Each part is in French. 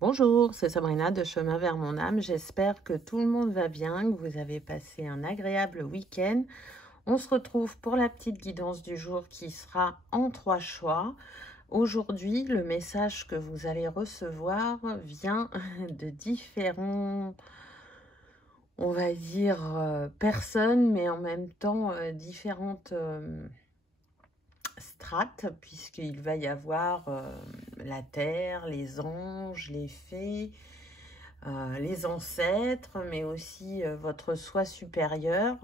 Bonjour, c'est Sabrina de Chemin vers mon âme. J'espère que tout le monde va bien, que vous avez passé un agréable week-end. On se retrouve pour la petite guidance du jour qui sera en 3 choix. Aujourd'hui, le message que vous allez recevoir vient de différents, on va dire, personnes, mais en même temps différentes strates, puisqu'il va y avoir la terre, les anges, les fées, les ancêtres, mais aussi votre soi supérieur.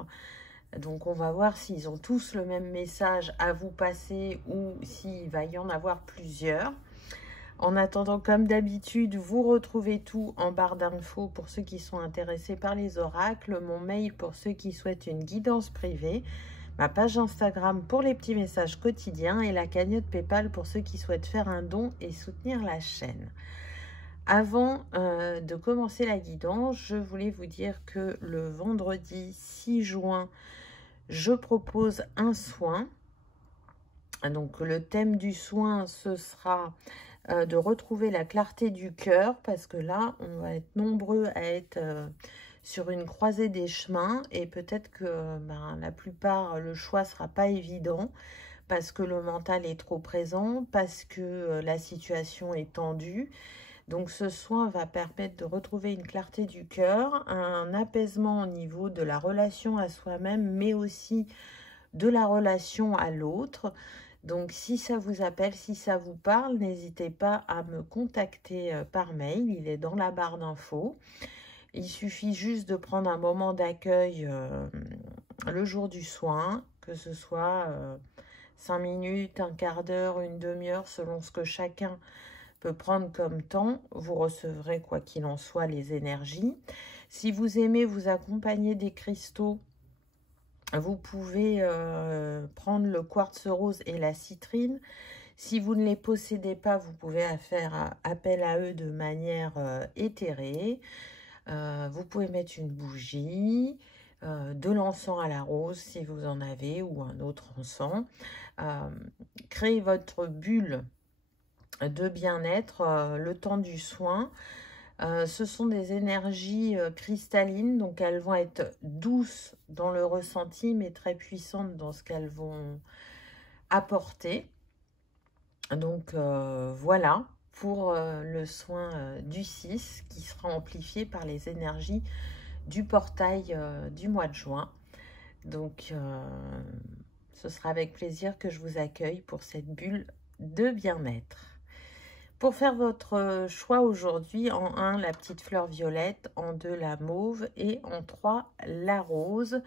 Donc on va voir s'ils ont tous le même message à vous passer ou s'il va y en avoir plusieurs. En attendant, comme d'habitude, vous retrouvez tout en barre d'infos pour ceux qui sont intéressés par les oracles, mon mail pour ceux qui souhaitent une guidance privée, ma page Instagram pour les petits messages quotidiens et la cagnotte PayPal pour ceux qui souhaitent faire un don et soutenir la chaîne. Avant de commencer la guidance, je voulais vous dire que le vendredi 6 juin, je propose un soin. Donc le thème du soin, ce sera de retrouver la clarté du cœur, parce que là, on va être nombreux à être sur une croisée des chemins, et peut-être que la plupart, le choix ne sera pas évident, parce que le mental est trop présent, parce que la situation est tendue. Donc ce soin va permettre de retrouver une clarté du cœur, un apaisement au niveau de la relation à soi-même, mais aussi de la relation à l'autre. Donc si ça vous appelle, si ça vous parle, n'hésitez pas à me contacter par mail, il est dans la barre d'infos. Il suffit juste de prendre un moment d'accueil le jour du soin, que ce soit 5 minutes, un quart d'heure, une demi-heure, selon ce que chacun peut prendre comme temps. Vous recevrez, quoi qu'il en soit, les énergies. Si vous aimez vous accompagner des cristaux, vous pouvez prendre le quartz rose et la citrine. Si vous ne les possédez pas, vous pouvez faire appel à eux de manière éthérée. Vous pouvez mettre une bougie, de l'encens à la rose si vous en avez, ou un autre encens. Créez votre bulle de bien-être le temps du soin. Ce sont des énergies cristallines, donc elles vont être douces dans le ressenti, mais très puissantes dans ce qu'elles vont apporter. Donc voilà pour le soin du 6 qui sera amplifié par les énergies du portail du mois de juin. Donc ce sera avec plaisir que je vous accueille pour cette bulle de bien-être. Pour faire votre choix aujourd'hui, en 1, la petite fleur violette, en 2, la mauve et en 3, la rose.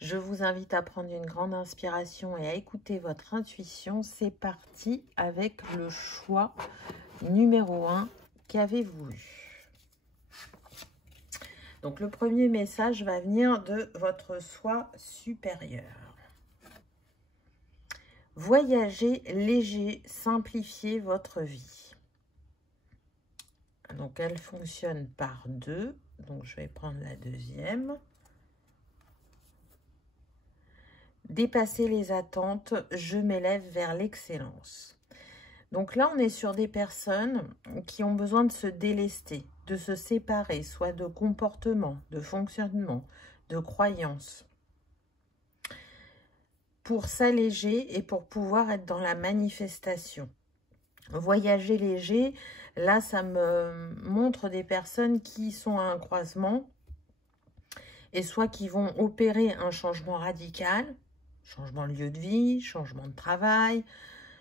Je vous invite à prendre une grande inspiration et à écouter votre intuition. C'est parti avec le choix numéro 1. Qu'avez-vous eu? Donc le premier message va venir de votre soi supérieur. Voyagez léger, simplifiez votre vie. Donc, elle fonctionne par 2. Donc, je vais prendre la deuxième. Dépasser les attentes, je m'élève vers l'excellence. Donc là, on est sur des personnes qui ont besoin de se délester, de se séparer, soit de comportement, de fonctionnement, de croyances, pour s'alléger et pour pouvoir être dans la manifestation. Voyager léger, là, ça me montre des personnes qui sont à un croisement et soit qui vont opérer un changement radical, changement de lieu de vie, changement de travail,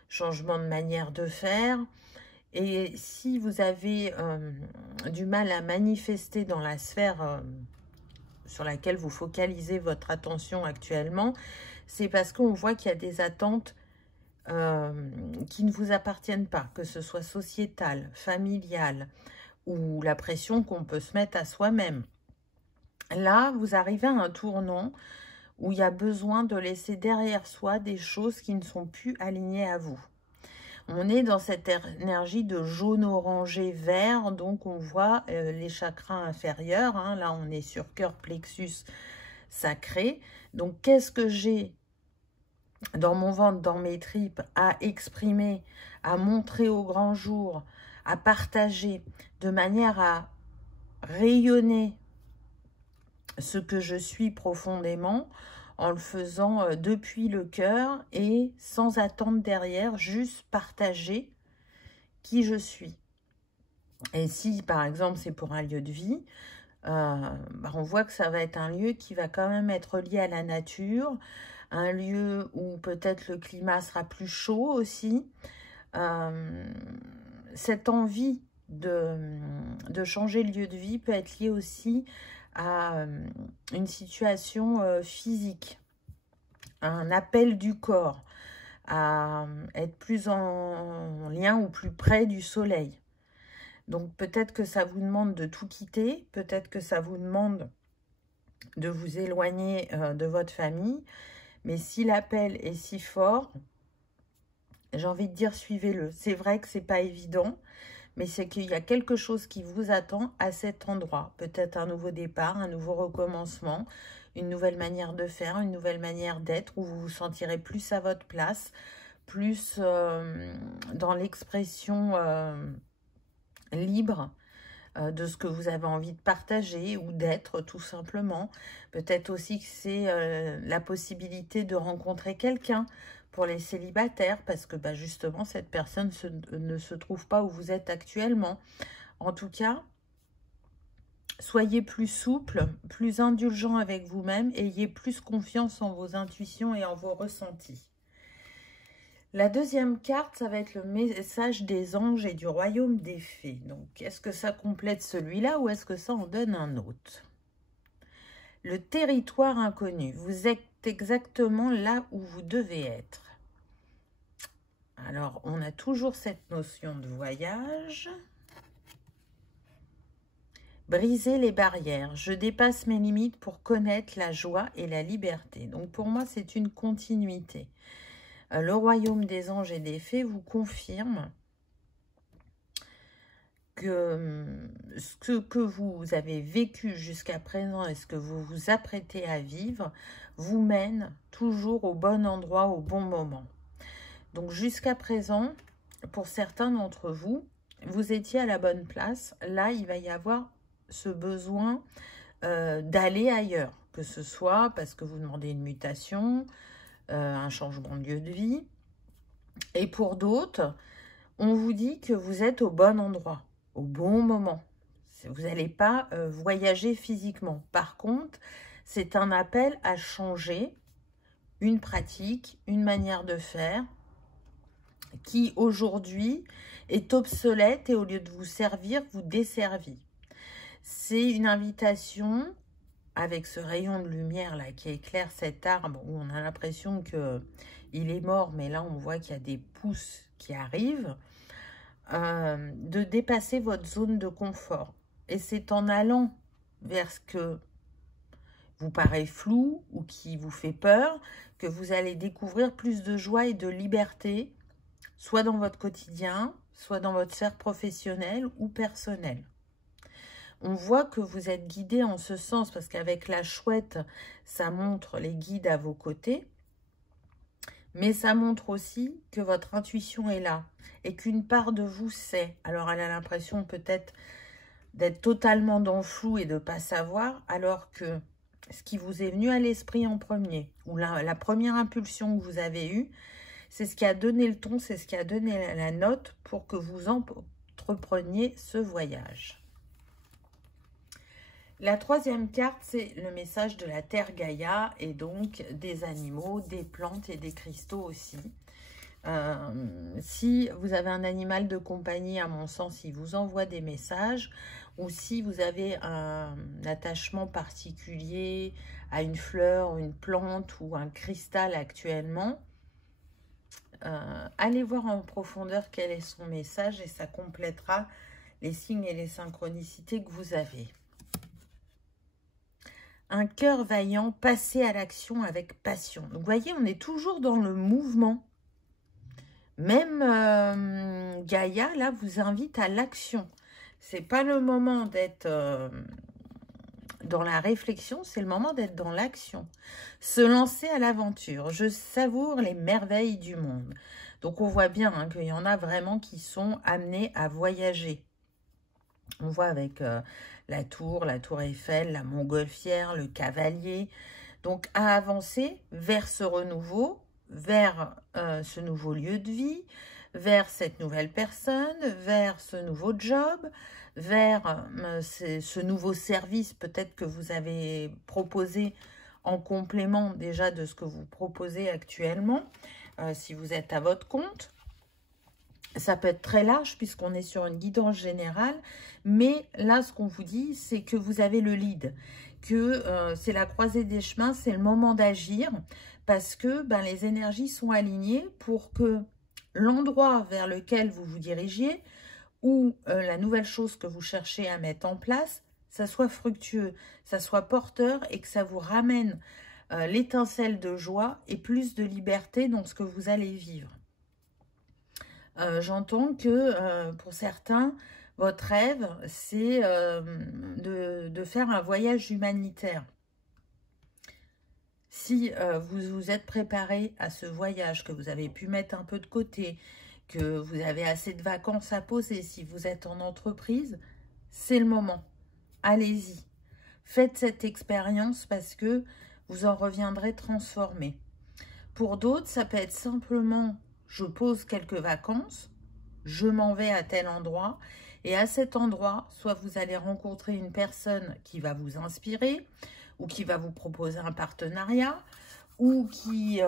changement de manière de faire. Et si vous avez du mal à manifester dans la sphère sur laquelle vous focalisez votre attention actuellement, c'est parce qu'on voit qu'il y a des attentes qui ne vous appartiennent pas, que ce soit sociétal, familial, ou la pression qu'on peut se mettre à soi-même. Là, vous arrivez à un tournant où il y a besoin de laisser derrière soi des choses qui ne sont plus alignées à vous. On est dans cette énergie de jaune, orangé, vert, donc on voit les chakras inférieurs. Hein, là, on est sur cœur, plexus sacré. Donc, qu'est-ce que j'ai dans mon ventre, dans mes tripes, à exprimer, à montrer au grand jour, à partager, de manière à rayonner ce que je suis profondément, en le faisant depuis le cœur et sans attendre derrière, juste partager qui je suis. Et si, par exemple, c'est pour un lieu de vie, on voit que ça va être un lieu qui va quand même être lié à la nature, un lieu où peut-être le climat sera plus chaud aussi. Cette envie de changer le lieu de vie peut être liée aussi à une situation physique, un appel du corps, à être plus en lien ou plus près du soleil. Donc peut-être que ça vous demande de tout quitter, peut-être que ça vous demande de vous éloigner de votre famille, mais si l'appel est si fort, j'ai envie de dire suivez-le. C'est vrai que c'est pas évident, mais c'est qu'il y a quelque chose qui vous attend à cet endroit. Peut-être un nouveau départ, un nouveau recommencement, une nouvelle manière de faire, une nouvelle manière d'être, où vous vous sentirez plus à votre place, plus dans l'expression libre de ce que vous avez envie de partager ou d'être tout simplement. Peut-être aussi que c'est la possibilité de rencontrer quelqu'un pour les célibataires, parce que justement, cette personne ne se trouve pas où vous êtes actuellement. En tout cas, soyez plus souple, plus indulgent avec vous-même, ayez plus confiance en vos intuitions et en vos ressentis. La deuxième carte, ça va être le message des anges et du royaume des fées. Donc, est-ce que ça complète celui-là ou est-ce que ça en donne un autre? Le territoire inconnu. Vous êtes exactement là où vous devez être. Alors, on a toujours cette notion de voyage. Briser les barrières. Je dépasse mes limites pour connaître la joie et la liberté. Donc, pour moi, c'est une continuité. Le royaume des anges et des fées vous confirme que ce que vous avez vécu jusqu'à présent et ce que vous vous apprêtez à vivre vous mène toujours au bon endroit, au bon moment. Donc jusqu'à présent, pour certains d'entre vous, vous étiez à la bonne place. Là, il va y avoir ce besoin d'aller ailleurs, que ce soit parce que vous demandez une mutation, un changement de lieu de vie. Et pour d'autres, on vous dit que vous êtes au bon endroit, au bon moment. Vous n'allez pas voyager physiquement. Par contre, c'est un appel à changer une pratique, une manière de faire qui aujourd'hui est obsolète et au lieu de vous servir, vous desservit. C'est une invitation avec ce rayon de lumière là qui éclaire cet arbre où on a l'impression que il est mort, mais là on voit qu'il y a des pousses qui arrivent, de dépasser votre zone de confort. Et c'est en allant vers ce que vous paraît flou ou qui vous fait peur que vous allez découvrir plus de joie et de liberté, soit dans votre quotidien, soit dans votre sphère professionnelle ou personnelle. On voit que vous êtes guidé en ce sens, parce qu'avec la chouette, ça montre les guides à vos côtés, mais ça montre aussi que votre intuition est là, et qu'une part de vous sait. Alors elle a l'impression peut-être d'être totalement dans le flou et de ne pas savoir, alors que ce qui vous est venu à l'esprit en premier, ou la première impulsion que vous avez eue, c'est ce qui a donné le ton, c'est ce qui a donné la note pour que vous entrepreniez ce voyage. La troisième carte, c'est le message de la Terre Gaïa et donc des animaux, des plantes et des cristaux aussi. Si vous avez un animal de compagnie, à mon sens, il vous envoie des messages, ou si vous avez un attachement particulier à une fleur, une plante ou un cristal actuellement, allez voir en profondeur quel est son message et ça complétera les signes et les synchronicités que vous avez. Un cœur vaillant, passer à l'action avec passion. Donc, vous voyez, on est toujours dans le mouvement. Même Gaïa, là, vous invite à l'action. C'est pas le moment d'être dans la réflexion, c'est le moment d'être dans l'action. Se lancer à l'aventure. Je savoure les merveilles du monde. Donc on voit bien hein, qu'il y en a vraiment qui sont amenés à voyager. On voit avec la tour Eiffel, la montgolfière, le cavalier. Donc à avancer vers ce renouveau, vers ce nouveau lieu de vie, vers cette nouvelle personne, vers ce nouveau job, vers ce nouveau service peut-être que vous avez proposé en complément déjà de ce que vous proposez actuellement, si vous êtes à votre compte. Ça peut être très large puisqu'on est sur une guidance générale, mais là, ce qu'on vous dit, c'est que vous avez le lead, que c'est la croisée des chemins, c'est le moment d'agir parce que ben, les énergies sont alignées pour que l'endroit vers lequel vous vous dirigiez ou la nouvelle chose que vous cherchez à mettre en place, ça soit fructueux, ça soit porteur et que ça vous ramène l'étincelle de joie et plus de liberté dans ce que vous allez vivre. J'entends que pour certains, votre rêve, c'est de faire un voyage humanitaire. Si vous vous êtes préparé à ce voyage, que vous avez pu mettre un peu de côté, que vous avez assez de vacances à poser, si vous êtes en entreprise, c'est le moment. Allez-y. Faites cette expérience parce que vous en reviendrez transformé. Pour d'autres, ça peut être simplement, je pose quelques vacances, je m'en vais à tel endroit, et à cet endroit, soit vous allez rencontrer une personne qui va vous inspirer, ou qui va vous proposer un partenariat, ou qui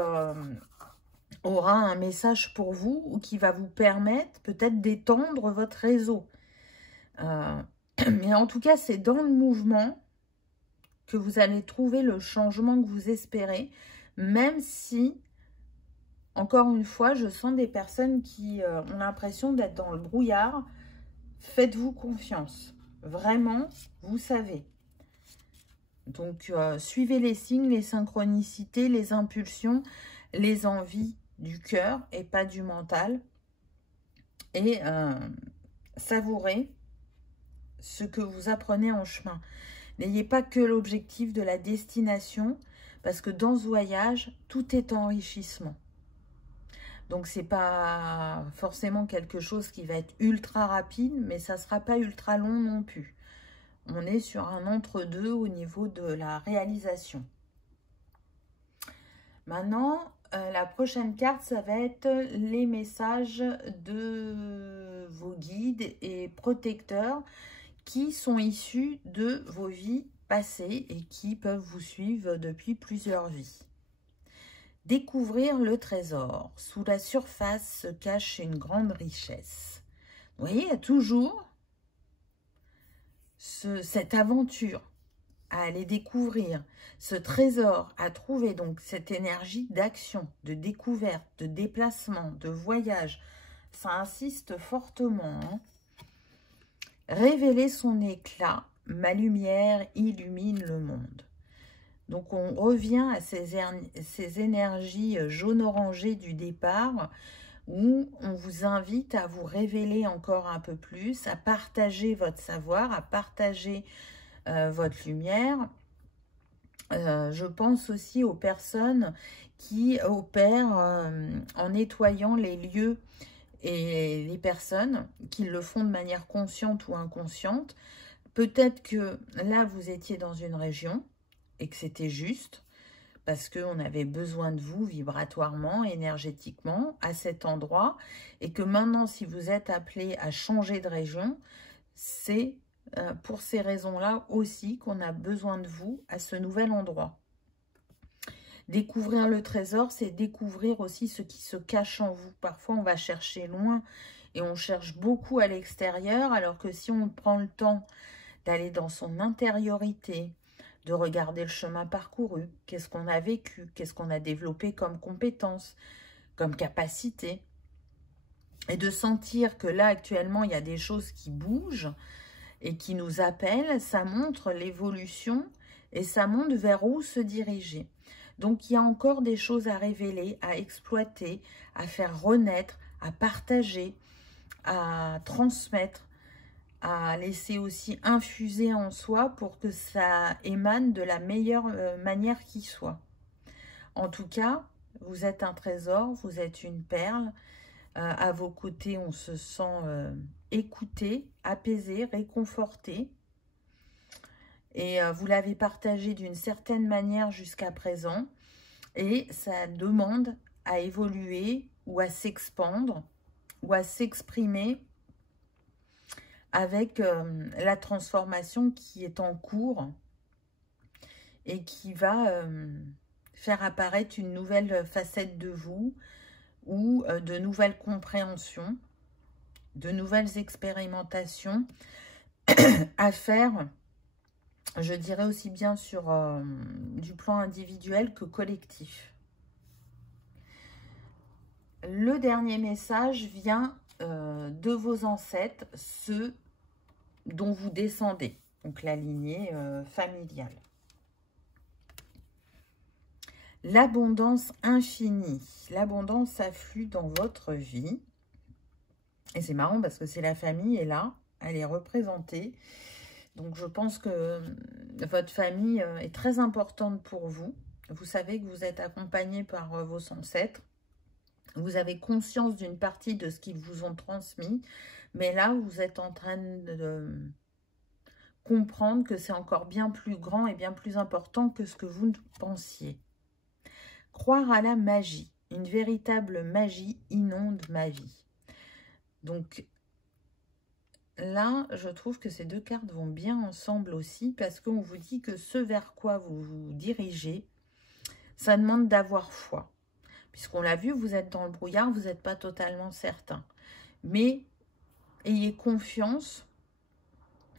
aura un message pour vous, ou qui va vous permettre peut-être d'étendre votre réseau. Mais en tout cas, c'est dans le mouvement que vous allez trouver le changement que vous espérez, même si, encore une fois, je sens des personnes qui ont l'impression d'être dans le brouillard. Faites-vous confiance. Vraiment, vous savez. Donc, suivez les signes, les synchronicités, les impulsions, les envies du cœur et pas du mental. Et savourez ce que vous apprenez en chemin. N'ayez pas que l'objectif de la destination, parce que dans ce voyage, tout est enrichissement. Donc, ce n'est pas forcément quelque chose qui va être ultra rapide, mais ça ne sera pas ultra long non plus. On est sur un entre-deux au niveau de la réalisation. Maintenant, la prochaine carte, ça va être les messages de vos guides et protecteurs qui sont issus de vos vies passées et qui peuvent vous suivre depuis plusieurs vies. Découvrir le trésor. Sous la surface se cache une grande richesse. Vous voyez, il y a toujours cette aventure à aller découvrir, ce trésor à trouver, donc cette énergie d'action, de découverte, de déplacement, de voyage. Ça insiste fortement. Hein. Révéler son éclat, ma lumière illumine le monde. Donc, on revient à ces énergies jaune-orangé du départ où on vous invite à vous révéler encore un peu plus, à partager votre savoir, à partager votre lumière. Je pense aussi aux personnes qui opèrent en nettoyant les lieux et les personnes qui le font de manière consciente ou inconsciente. Peut-être que là, vous étiez dans une région et que c'était juste parce qu'on avait besoin de vous vibratoirement, énergétiquement à cet endroit et que maintenant, si vous êtes appelé à changer de région, c'est pour ces raisons-là aussi qu'on a besoin de vous à ce nouvel endroit. Découvrir le trésor, c'est découvrir aussi ce qui se cache en vous. Parfois, on va chercher loin et on cherche beaucoup à l'extérieur, alors que si on prend le temps d'aller dans son intériorité, de regarder le chemin parcouru, qu'est-ce qu'on a vécu, qu'est-ce qu'on a développé comme compétences, comme capacité, et de sentir que là, actuellement, il y a des choses qui bougent et qui nous appellent, ça montre l'évolution et ça montre vers où se diriger. Donc, il y a encore des choses à révéler, à exploiter, à faire renaître, à partager, à transmettre, à laisser aussi infuser en soi pour que ça émane de la meilleure manière qui soit. En tout cas, vous êtes un trésor, vous êtes une perle. À vos côtés, on se sent écouté, apaisé, réconforté. Et vous l'avez partagé d'une certaine manière jusqu'à présent. Et ça demande à évoluer ou à s'expandre ou à s'exprimer avec la transformation qui est en cours et qui va faire apparaître une nouvelle facette de vous ou de nouvelles compréhensions, de nouvelles expérimentations à faire, je dirais aussi bien sur du plan individuel que collectif. Le dernier message vient de vos ancêtres, ceux dont vous descendez, donc la lignée familiale. L'abondance infinie, l'abondance afflue dans votre vie. Et c'est marrant parce que c'est la famille est là, elle est représentée. Donc je pense que votre famille est très importante pour vous. Vous savez que vous êtes accompagné par vos ancêtres. Vous avez conscience d'une partie de ce qu'ils vous ont transmis. Mais là, vous êtes en train de comprendre que c'est encore bien plus grand et bien plus important que ce que vous pensiez. Croire à la magie. Une véritable magie inonde ma vie. Donc là, je trouve que ces deux cartes vont bien ensemble aussi parce qu'on vous dit que ce vers quoi vous vous dirigez, ça demande d'avoir foi. Puisqu'on l'a vu, vous êtes dans le brouillard, vous n'êtes pas totalement certain. Mais ayez confiance,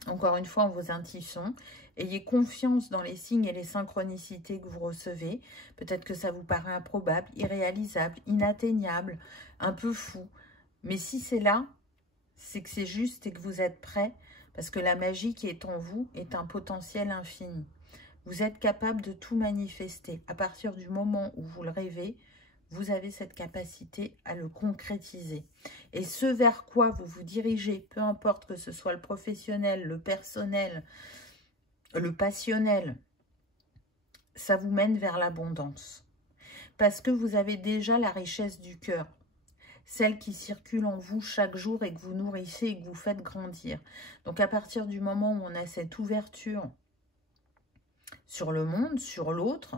encore une fois en vos intuitions, ayez confiance dans les signes et les synchronicités que vous recevez. Peut-être que ça vous paraît improbable, irréalisable, inatteignable, un peu fou. Mais si c'est là, c'est que c'est juste et que vous êtes prêt, parce que la magie qui est en vous est un potentiel infini. Vous êtes capable de tout manifester. À partir du moment où vous le rêvez, vous avez cette capacité à le concrétiser. Et ce vers quoi vous vous dirigez, peu importe que ce soit le professionnel, le personnel, le passionnel, ça vous mène vers l'abondance. Parce que vous avez déjà la richesse du cœur. Celle qui circule en vous chaque jour et que vous nourrissez et que vous faites grandir. Donc à partir du moment où on a cette ouverture sur le monde, sur l'autre,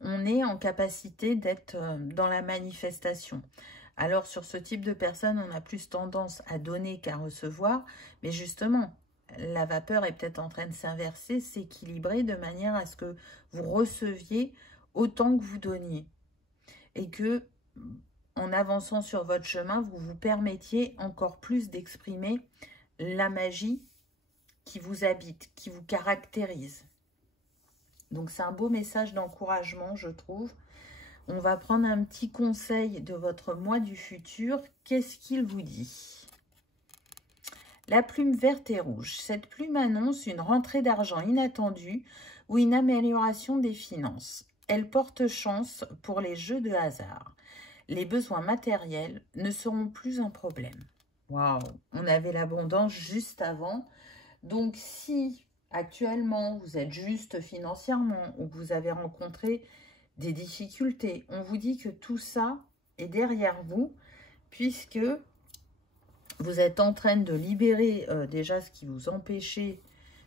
on est en capacité d'être dans la manifestation. Alors sur ce type de personne, on a plus tendance à donner qu'à recevoir, mais justement, la vapeur est peut-être en train de s'inverser, s'équilibrer de manière à ce que vous receviez autant que vous donniez. Et que en avançant sur votre chemin, vous vous permettiez encore plus d'exprimer la magie qui vous habite, qui vous caractérise. Donc, c'est un beau message d'encouragement, je trouve. On va prendre un petit conseil de votre moi du futur. Qu'est-ce qu'il vous dit? La plume verte et rouge. Cette plume annonce une rentrée d'argent inattendue ou une amélioration des finances. Elle porte chance pour les jeux de hasard. Les besoins matériels ne seront plus un problème. Waouh! On avait l'abondance juste avant. Donc, si actuellement vous êtes juste financièrement ou que vous avez rencontré des difficultés, on vous dit que tout ça est derrière vous puisque vous êtes en train de libérer déjà ce qui vous empêchait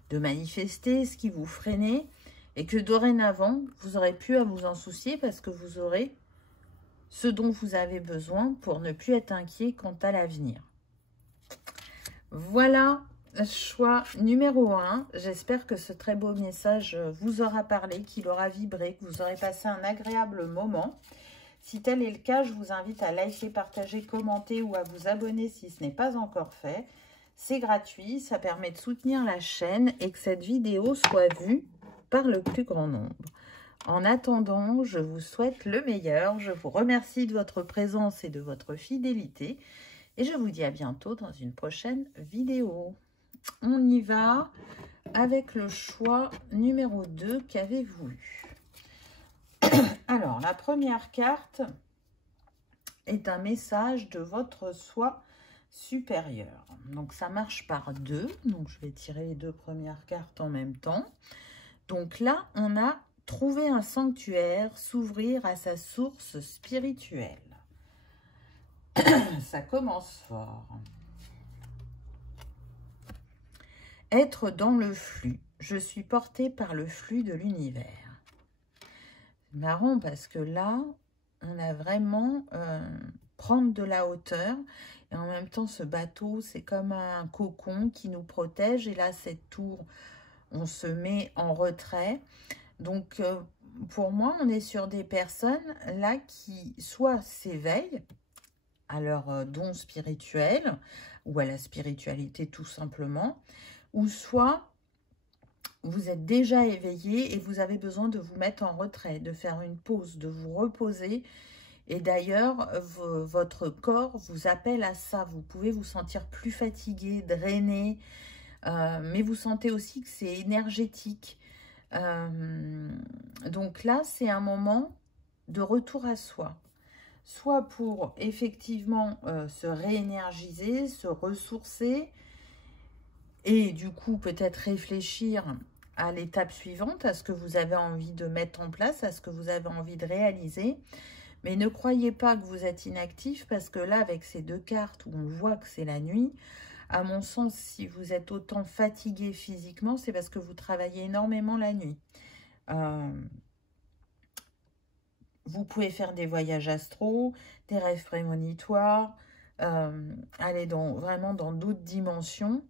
de manifester, ce qui vous freinait et que dorénavant, vous aurez plus à vous en soucier parce que vous aurez ce dont vous avez besoin pour ne plus être inquiet quant à l'avenir. Voilà, choix numéro 1. J'espère que ce très beau message vous aura parlé, qu'il aura vibré, que vous aurez passé un agréable moment. Si tel est le cas, je vous invite à liker, partager, commenter ou à vous abonner si ce n'est pas encore fait. C'est gratuit, ça permet de soutenir la chaîne et que cette vidéo soit vue par le plus grand nombre. En attendant, je vous souhaite le meilleur. Je vous remercie de votre présence et de votre fidélité. Et je vous dis à bientôt dans une prochaine vidéo. On y va avec le choix numéro 2 qu'avez-vous lu. Alors, la première carte est un message de votre soi supérieur. Donc, ça marche par deux. Donc, je vais tirer les deux premières cartes en même temps. Donc là, on a trouver un sanctuaire, s'ouvrir à sa source spirituelle. Ça commence fort. Être dans le flux. Je suis portée par le flux de l'univers. C'est marrant parce que là, on a vraiment prendre de la hauteur. Et en même temps, ce bateau, c'est comme un cocon qui nous protège. Et là, cette tour, on se met en retrait. Donc, pour moi, on est sur des personnes là qui soit s'éveillent à leur don spirituel ou à la spiritualité tout simplement, ou soit vous êtes déjà éveillé et vous avez besoin de vous mettre en retrait, de faire une pause, de vous reposer. Et d'ailleurs, votre corps vous appelle à ça. Vous pouvez vous sentir plus fatigué, drainé, mais vous sentez aussi que c'est énergétique. Donc là, c'est un moment de retour à soi. Soit pour effectivement se réénergiser, se ressourcer, et du coup peut-être réfléchir à l'étape suivante, à ce que vous avez envie de mettre en place, à ce que vous avez envie de réaliser. Mais ne croyez pas que vous êtes inactif, parce que là, avec ces deux cartes où on voit que c'est la nuit, à mon sens, si vous êtes autant fatigué physiquement, c'est parce que vous travaillez énormément la nuit. Vous pouvez faire des voyages astraux, des rêves prémonitoires, aller vraiment dans d'autres dimensions.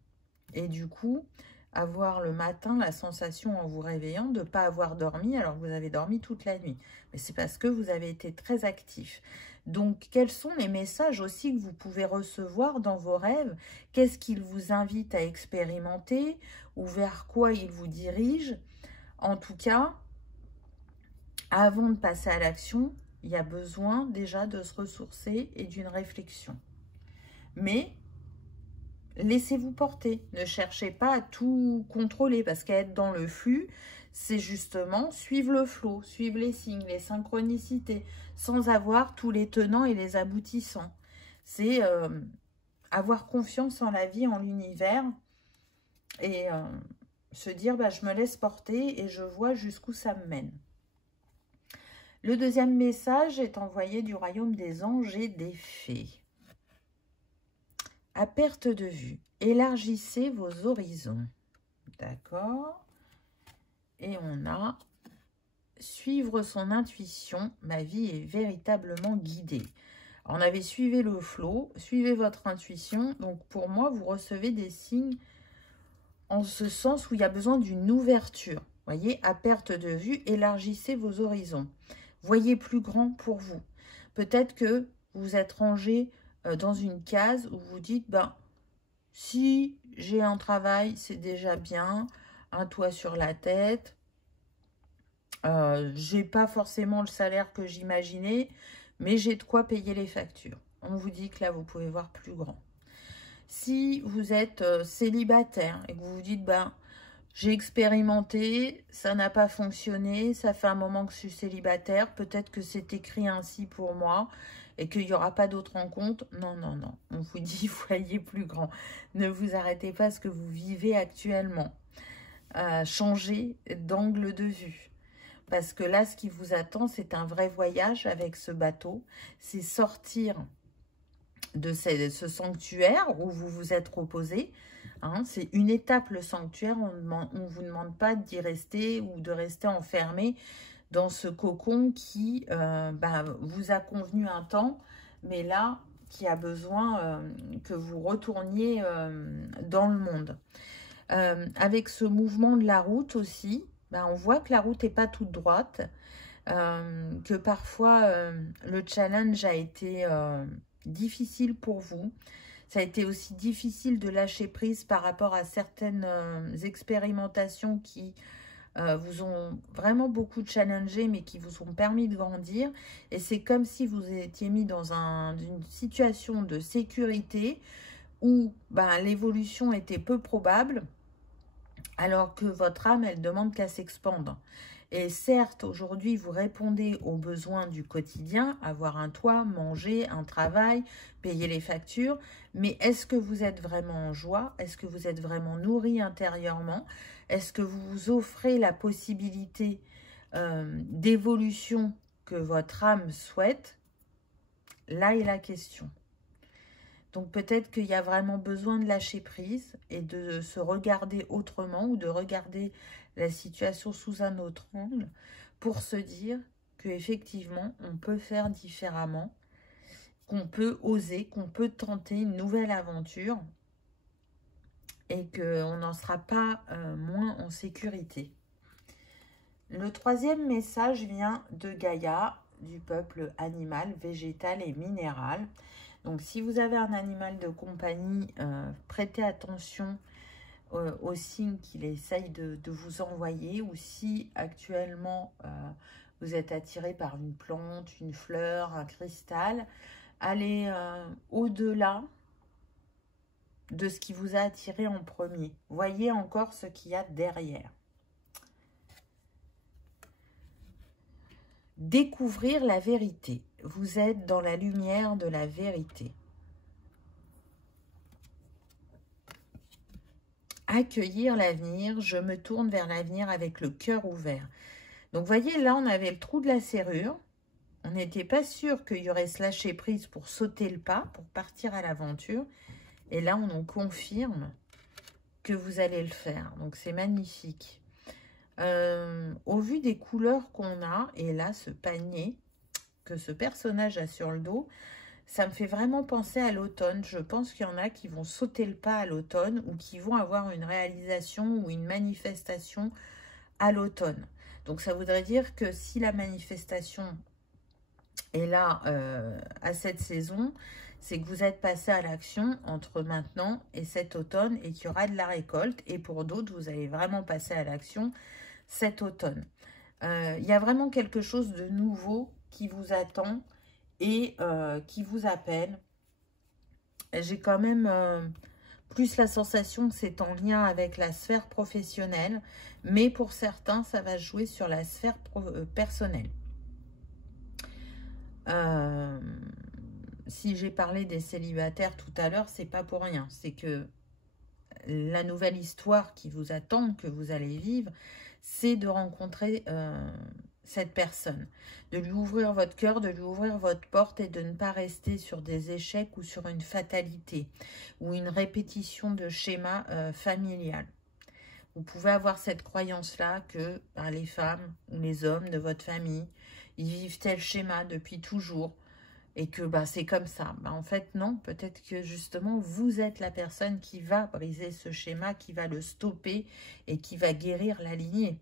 Et du coup, avoir le matin la sensation en vous réveillant de ne pas avoir dormi alors que vous avez dormi toute la nuit. Mais c'est parce que vous avez été très actif. Donc, quels sont les messages aussi que vous pouvez recevoir dans vos rêves? Qu'est-ce qu'ils vous invitent à expérimenter? Ou vers quoi ils vous dirigent? En tout cas, avant de passer à l'action, il y a besoin déjà de se ressourcer et d'une réflexion. Mais laissez-vous porter, ne cherchez pas à tout contrôler, parce qu'être dans le flux, c'est justement suivre le flot, suivre les signes, les synchronicités, sans avoir tous les tenants et les aboutissants. C'est avoir confiance en la vie, en l'univers, et se dire, bah, je me laisse porter et je vois jusqu'où ça me mène. Le deuxième message est envoyé du royaume des anges et des fées. À perte de vue, élargissez vos horizons. D'accord. Et on a suivre son intuition. Ma vie est véritablement guidée. On avait suivi le flot, suivez votre intuition. Donc pour moi, vous recevez des signes en ce sens où il y a besoin d'une ouverture. Voyez, à perte de vue, élargissez vos horizons. Voyez plus grand pour vous. Peut-être que vous êtes rangé dans une case où vous dites, ben, si j'ai un travail, c'est déjà bien, un toit sur la tête, j'ai pas forcément le salaire que j'imaginais, mais j'ai de quoi payer les factures. On vous dit que là, vous pouvez voir plus grand. Si vous êtes célibataire et que vous vous dites, ben, j'ai expérimenté, ça n'a pas fonctionné, ça fait un moment que je suis célibataire, peut-être que c'est écrit ainsi pour moi et qu'il n'y aura pas d'autres rencontres. Non, non, non, on vous dit, voyez plus grand. Ne vous arrêtez pas à ce que vous vivez actuellement. Changez d'angle de vue. Parce que là, ce qui vous attend, c'est un vrai voyage avec ce bateau. C'est sortir de ce sanctuaire où vous vous êtes reposé. Hein, c'est une étape, le sanctuaire. On ne vous demande pas d'y rester ou de rester enfermé dans ce cocon qui vous a convenu un temps, mais là, qui a besoin que vous retourniez dans le monde. Avec ce mouvement de la route aussi, on voit que la route n'est pas toute droite, que parfois le challenge a été difficile pour vous. Ça a été aussi difficile de lâcher prise par rapport à certaines expérimentations qui vous ont vraiment beaucoup challengé, mais qui vous ont permis de grandir. Et c'est comme si vous étiez mis dans une situation de sécurité où l'évolution était peu probable, alors que votre âme, elle demande qu'à s'expande. Et certes, aujourd'hui, vous répondez aux besoins du quotidien, avoir un toit, manger, un travail, payer les factures, mais est-ce que vous êtes vraiment en joie? Est-ce que vous êtes vraiment nourri intérieurement? Est-ce que vous vous offrez la possibilité d'évolution que votre âme souhaite, là est la question. Donc peut-être qu'il y a vraiment besoin de lâcher prise et de se regarder autrement ou de regarder la situation sous un autre angle pour se dire qu'effectivement on peut faire différemment, qu'on peut oser, qu'on peut tenter une nouvelle aventure et qu'on n'en sera pas moins en sécurité. Le troisième message vient de Gaïa, du peuple animal, végétal et minéral. Donc, si vous avez un animal de compagnie, prêtez attention aux signes qu'il essaye de vous envoyer, ou si actuellement vous êtes attiré par une plante, une fleur, un cristal, allez au-delà de ce qui vous a attiré en premier. Voyez encore ce qu'il y a derrière. Découvrir la vérité. Vous êtes dans la lumière de la vérité. Accueillir l'avenir. Je me tourne vers l'avenir avec le cœur ouvert. Donc, voyez, là, on avait le trou de la serrure. On n'était pas sûr qu'il y aurait ce lâcher prise pour sauter le pas, pour partir à l'aventure. Et là, on nous confirme que vous allez le faire. Donc, c'est magnifique. Au vu des couleurs qu'on a, et là, ce panier que ce personnage a sur le dos, ça me fait vraiment penser à l'automne. Je pense qu'il y en a qui vont sauter le pas à l'automne ou qui vont avoir une réalisation ou une manifestation à l'automne. Donc, ça voudrait dire que si la manifestation est là à cette saison, c'est que vous êtes passé à l'action entre maintenant et cet automne et qu'il y aura de la récolte. Et pour d'autres, vous allez vraiment passer à l'action cet automne. Il y a vraiment quelque chose de nouveau qui vous attend et qui vous appelle. J'ai quand même plus la sensation que c'est en lien avec la sphère professionnelle, mais pour certains, ça va jouer sur la sphère personnelle. Si j'ai parlé des célibataires tout à l'heure, c'est pas pour rien. C'est que la nouvelle histoire qui vous attend, que vous allez vivre, c'est de rencontrer cette personne, de lui ouvrir votre cœur, de lui ouvrir votre porte et de ne pas rester sur des échecs ou sur une fatalité ou une répétition de schéma familial. Vous pouvez avoir cette croyance-là que les femmes ou les hommes de votre famille, ils vivent tel schéma depuis toujours et que c'est comme ça. En fait, non, peut-être que justement, vous êtes la personne qui va briser ce schéma, qui va le stopper et qui va guérir la lignée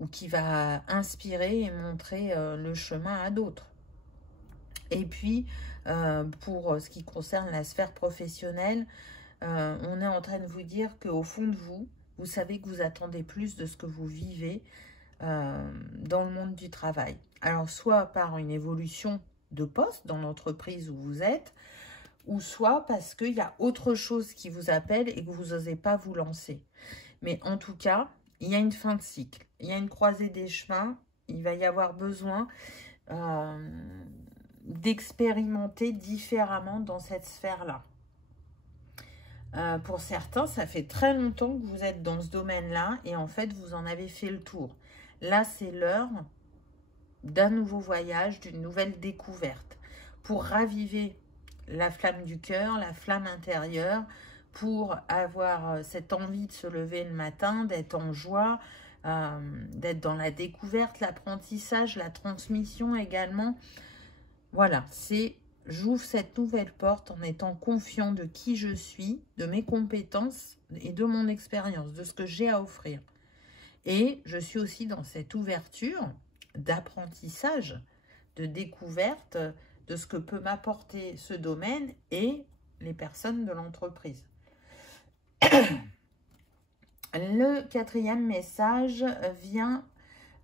ou qui va inspirer et montrer le chemin à d'autres. Et puis, pour ce qui concerne la sphère professionnelle, on est en train de vous dire qu'au fond de vous, vous savez que vous attendez plus de ce que vous vivez dans le monde du travail. Alors, soit par une évolution de poste dans l'entreprise où vous êtes, ou soit parce qu'il y a autre chose qui vous appelle et que vous n'osez pas vous lancer. Mais en tout cas, il y a une fin de cycle, il y a une croisée des chemins, il va y avoir besoin d'expérimenter différemment dans cette sphère-là. Pour certains, ça fait très longtemps que vous êtes dans ce domaine-là et en fait, vous en avez fait le tour. Là, c'est l'heure d'un nouveau voyage, d'une nouvelle découverte pour raviver la flamme du cœur, la flamme intérieure, pour avoir cette envie de se lever le matin, d'être en joie, d'être dans la découverte, l'apprentissage, la transmission également. Voilà, c'est j'ouvre cette nouvelle porte en étant confiant de qui je suis, de mes compétences et de mon expérience, de ce que j'ai à offrir. Et je suis aussi dans cette ouverture d'apprentissage, de découverte de ce que peut m'apporter ce domaine et les personnes de l'entreprise. Le quatrième message vient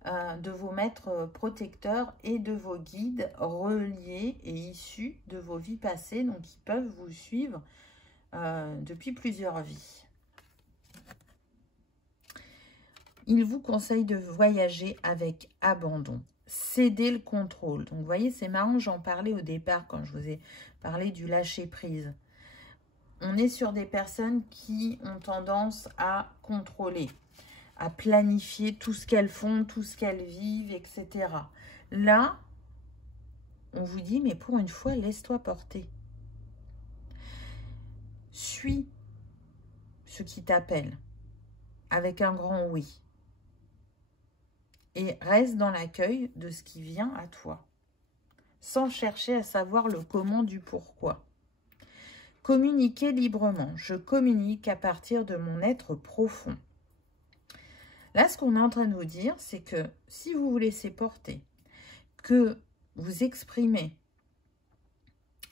de vos maîtres protecteurs et de vos guides reliés et issus de vos vies passées, donc qui peuvent vous suivre depuis plusieurs vies. Il vous conseille de voyager avec abandon. Céder le contrôle. Donc, vous voyez, c'est marrant, j'en parlais au départ quand je vous ai parlé du lâcher-prise. On est sur des personnes qui ont tendance à contrôler, à planifier tout ce qu'elles font, tout ce qu'elles vivent, etc. Là, on vous dit, mais pour une fois, laisse-toi porter. Suis ce qui t'appelle avec un grand oui. Et reste dans l'accueil de ce qui vient à toi, sans chercher à savoir le comment du pourquoi. Communiquez librement. Je communique à partir de mon être profond. Là, ce qu'on est en train de vous dire, c'est que si vous vous laissez porter, que vous exprimez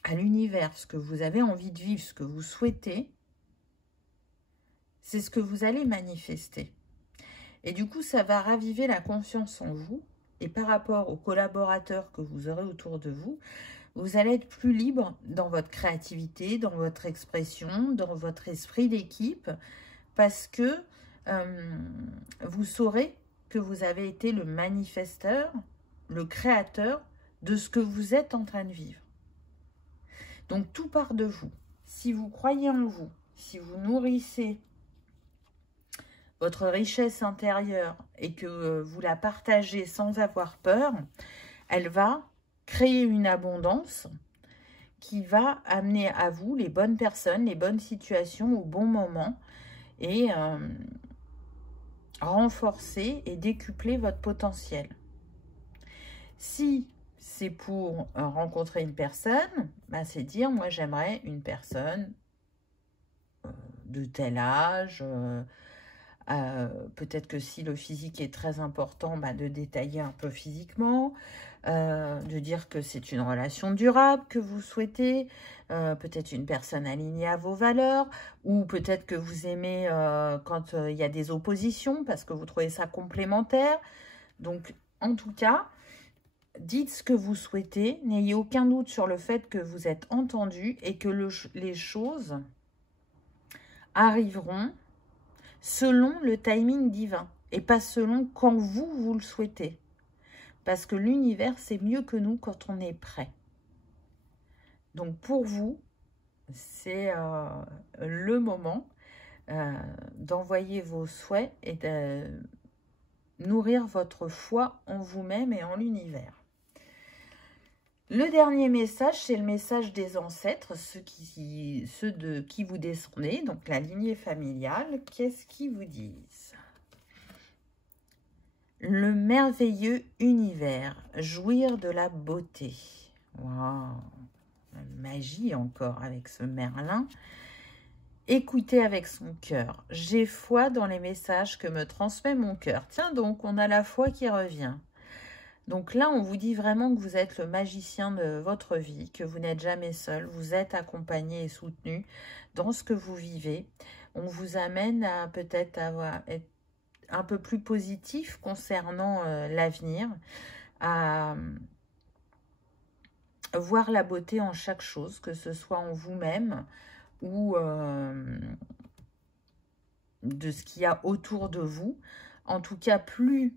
à l'univers ce que vous avez envie de vivre, ce que vous souhaitez, c'est ce que vous allez manifester. Et du coup, ça va raviver la confiance en vous. Et par rapport aux collaborateurs que vous aurez autour de vous, vous allez être plus libre dans votre créativité, dans votre expression, dans votre esprit d'équipe, parce que vous saurez que vous avez été le manifesteur, le créateur de ce que vous êtes en train de vivre. Donc tout part de vous. Si vous croyez en vous, si vous nourrissez votre richesse intérieure et que vous la partagez sans avoir peur, elle va créer une abondance qui va amener à vous les bonnes personnes, les bonnes situations au bon moment et renforcer et décupler votre potentiel. Si c'est pour rencontrer une personne, bah c'est dire, moi j'aimerais une personne de tel âge, peut-être que si le physique est très important, bah de détailler un peu physiquement, de dire que c'est une relation durable que vous souhaitez, peut-être une personne alignée à vos valeurs, ou peut-être que vous aimez quand il y a des oppositions, parce que vous trouvez ça complémentaire. Donc, en tout cas, dites ce que vous souhaitez, n'ayez aucun doute sur le fait que vous êtes entendu et que les choses arriveront selon le timing divin et pas selon quand vous le souhaitez. Parce que l'univers, c'est mieux que nous quand on est prêt. Donc pour vous, c'est le moment d'envoyer vos souhaits et de nourrir votre foi en vous-même et en l'univers. Le dernier message, c'est le message des ancêtres, ceux de qui vous descendez, donc la lignée familiale. Qu'est-ce qu'ils vous disent ? Le merveilleux univers, jouir de la beauté. Waouh, magie encore avec ce Merlin. Écoutez avec son cœur. J'ai foi dans les messages que me transmet mon cœur. Tiens donc, on a la foi qui revient. Donc là, on vous dit vraiment que vous êtes le magicien de votre vie, que vous n'êtes jamais seul, vous êtes accompagné et soutenu dans ce que vous vivez. On vous amène à peut-être être un peu plus positif concernant l'avenir, à voir la beauté en chaque chose, que ce soit en vous-même ou de ce qu'il y a autour de vous. En tout cas, plus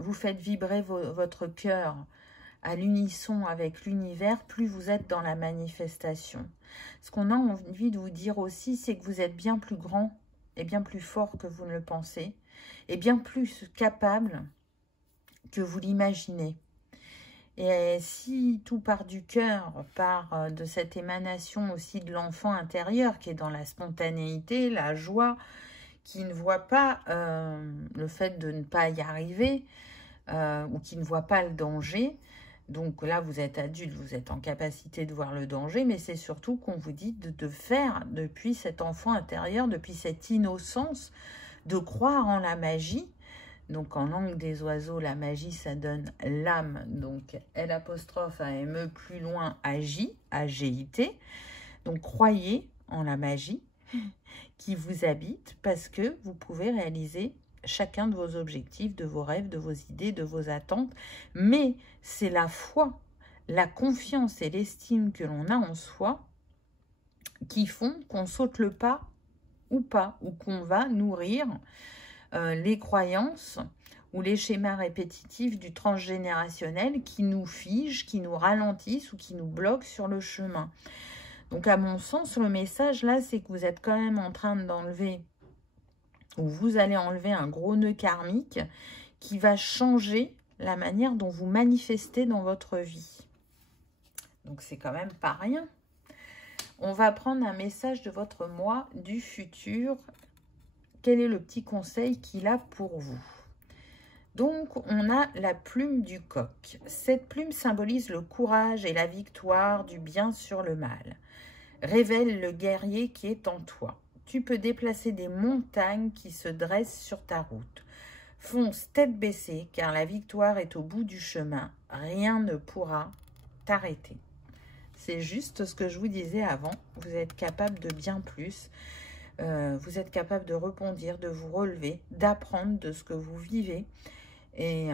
vous faites vibrer votre cœur à l'unisson avec l'univers, plus vous êtes dans la manifestation. Ce qu'on a envie de vous dire aussi, c'est que vous êtes bien plus grand et bien plus fort que vous ne le pensez, et bien plus capable que vous l'imaginez. Et si tout part du cœur, part de cette émanation aussi de l'enfant intérieur qui est dans la spontanéité, la joie, qui ne voit pas le fait de ne pas y arriver, ou qui ne voit pas le danger. Donc là, vous êtes adulte, vous êtes en capacité de voir le danger, mais c'est surtout qu'on vous dit de faire depuis cet enfant intérieur, depuis cette innocence, de croire en la magie. Donc en langue des oiseaux, la magie, ça donne l'âme. Donc L', plus loin, AJ, AGIT. Donc croyez en la magie qui vous habite, parce que vous pouvez réaliser chacun de vos objectifs, de vos rêves, de vos idées, de vos attentes. Mais c'est la foi, la confiance et l'estime que l'on a en soi qui font qu'on saute le pas ou pas, ou qu'on va nourrir les croyances ou les schémas répétitifs du transgénérationnel qui nous figent, qui nous ralentissent ou qui nous bloquent sur le chemin. Donc à mon sens, le message là, c'est que vous êtes quand même en train d'enlever où vous allez enlever un gros nœud karmique qui va changer la manière dont vous manifestez dans votre vie. Donc, c'est quand même pas rien. On va prendre un message de votre moi du futur. Quel est le petit conseil qu'il a pour vous? Donc, on a la plume du coq. Cette plume symbolise le courage et la victoire du bien sur le mal. Révèle le guerrier qui est en toi. Tu peux déplacer des montagnes qui se dressent sur ta route. Fonce tête baissée, car la victoire est au bout du chemin. Rien ne pourra t'arrêter. C'est juste ce que je vous disais avant. Vous êtes capable de bien plus. Vous êtes capable de rebondir, de vous relever, d'apprendre de ce que vous vivez. Et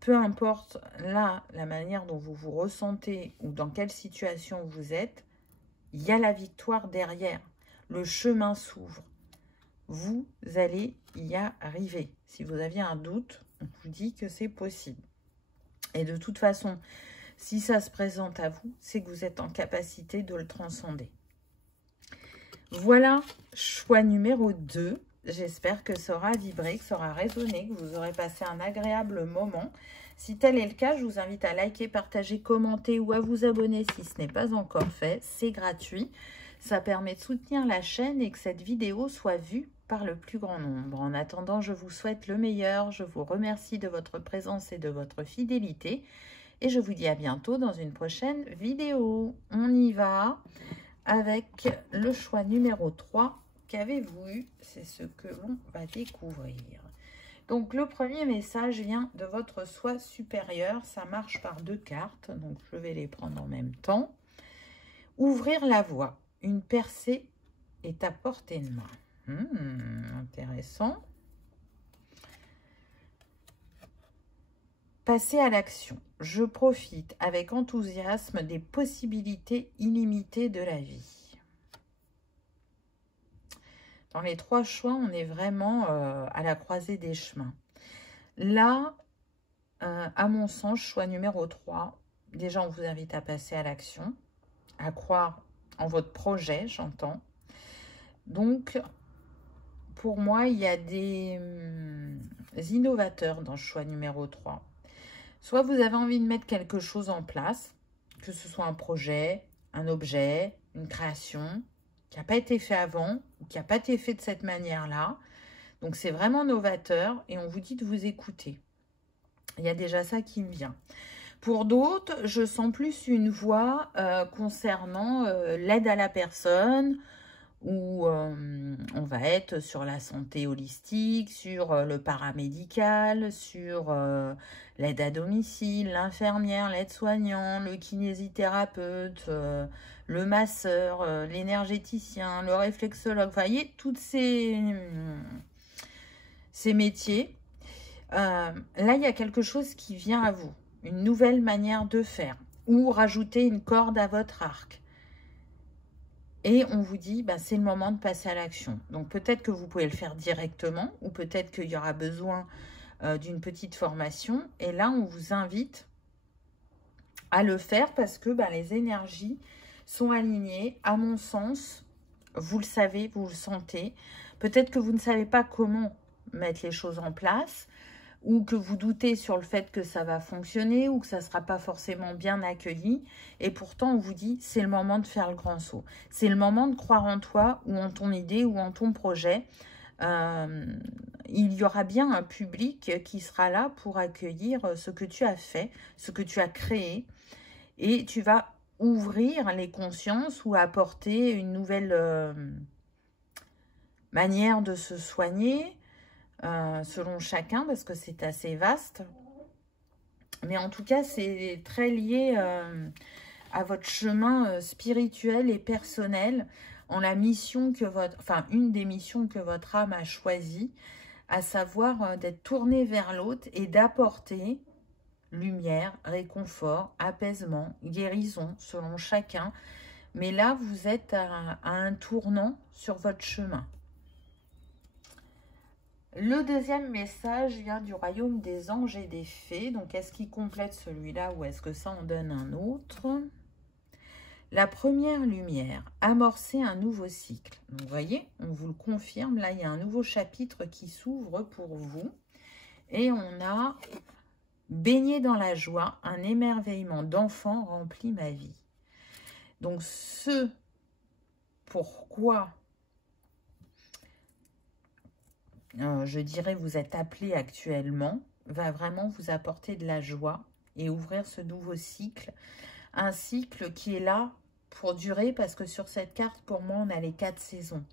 peu importe là, la manière dont vous vous ressentez ou dans quelle situation vous êtes, il y a la victoire derrière. Le chemin s'ouvre. Vous allez y arriver. Si vous aviez un doute, on vous dit que c'est possible. Et de toute façon, si ça se présente à vous, c'est que vous êtes en capacité de le transcender. Voilà, choix numéro 2. J'espère que ça aura vibré, que ça aura résonné, que vous aurez passé un agréable moment. Si tel est le cas, je vous invite à liker, partager, commenter ou à vous abonner si ce n'est pas encore fait. C'est gratuit. Ça permet de soutenir la chaîne et que cette vidéo soit vue par le plus grand nombre. En attendant, je vous souhaite le meilleur. Je vous remercie de votre présence et de votre fidélité. Et je vous dis à bientôt dans une prochaine vidéo. On y va avec le choix numéro 3. Qu'avez-vous eu? C'est ce que l'on va découvrir. Donc, le premier message vient de votre soi supérieur. Ça marche par 2 cartes. Donc, je vais les prendre en même temps. Ouvrir la voie. Une percée est à portée de main. Intéressant. Passer à l'action. Je profite avec enthousiasme des possibilités illimitées de la vie. Dans les 3 choix, on est vraiment à la croisée des chemins. Là, à mon sens, choix numéro 3, déjà on vous invite à passer à l'action, à croire en votre projet, j'entends. Donc, pour moi, il y a des innovateurs dans le choix numéro 3. Soit vous avez envie de mettre quelque chose en place, que ce soit un projet, un objet, une création, qui n'a pas été fait avant, ou qui n'a pas été fait de cette manière-là. Donc, c'est vraiment novateur et on vous dit de vous écouter. Il y a déjà ça qui me vient. Pour d'autres, je sens plus une voix concernant l'aide à la personne, où on va être sur la santé holistique, sur le paramédical, sur l'aide à domicile, l'infirmière, l'aide-soignant, le kinésithérapeute, le masseur, l'énergéticien, le réflexologue. Vous voyez, tous ces métiers. Là, il y a quelque chose qui vient à vous, une nouvelle manière de faire, ou rajouter une corde à votre arc. Et on vous dit, bah, c'est le moment de passer à l'action. Donc, peut-être que vous pouvez le faire directement ou peut-être qu'il y aura besoin d'une petite formation. Et là, on vous invite à le faire parce que bah, les énergies sont alignées. À mon sens, vous le savez, vous le sentez. Peut-être que vous ne savez pas comment mettre les choses en place ou que vous doutez sur le fait que ça va fonctionner ou que ça ne sera pas forcément bien accueilli. Et pourtant, on vous dit, c'est le moment de faire le grand saut. C'est le moment de croire en toi ou en ton idée ou en ton projet. Il y aura bien un public qui sera là pour accueillir ce que tu as fait, ce que tu as créé. Et tu vas ouvrir les consciences ou apporter une nouvelle manière de se soigner, selon chacun, parce que c'est assez vaste. Mais en tout cas, c'est très lié à votre chemin spirituel et personnel, en la mission que une des missions que votre âme a choisie, à savoir d'être tournée vers l'autre et d'apporter lumière, réconfort, apaisement, guérison, selon chacun. Mais là, vous êtes à un tournant sur votre chemin. Le deuxième message vient du royaume des anges et des fées. Donc, est-ce qu'il complète celui-là ou est-ce que ça en donne un autre? La première lumière, amorcer un nouveau cycle. Donc, vous voyez, on vous le confirme. Là, il y a un nouveau chapitre qui s'ouvre pour vous. Et on a baigné dans la joie, un émerveillement d'enfant remplit ma vie. Donc, ce pourquoi, je dirais, vous êtes appelé actuellement, va vraiment vous apporter de la joie et ouvrir ce nouveau cycle. Un cycle qui est là pour durer, parce que sur cette carte, pour moi, on a les 4 saisons.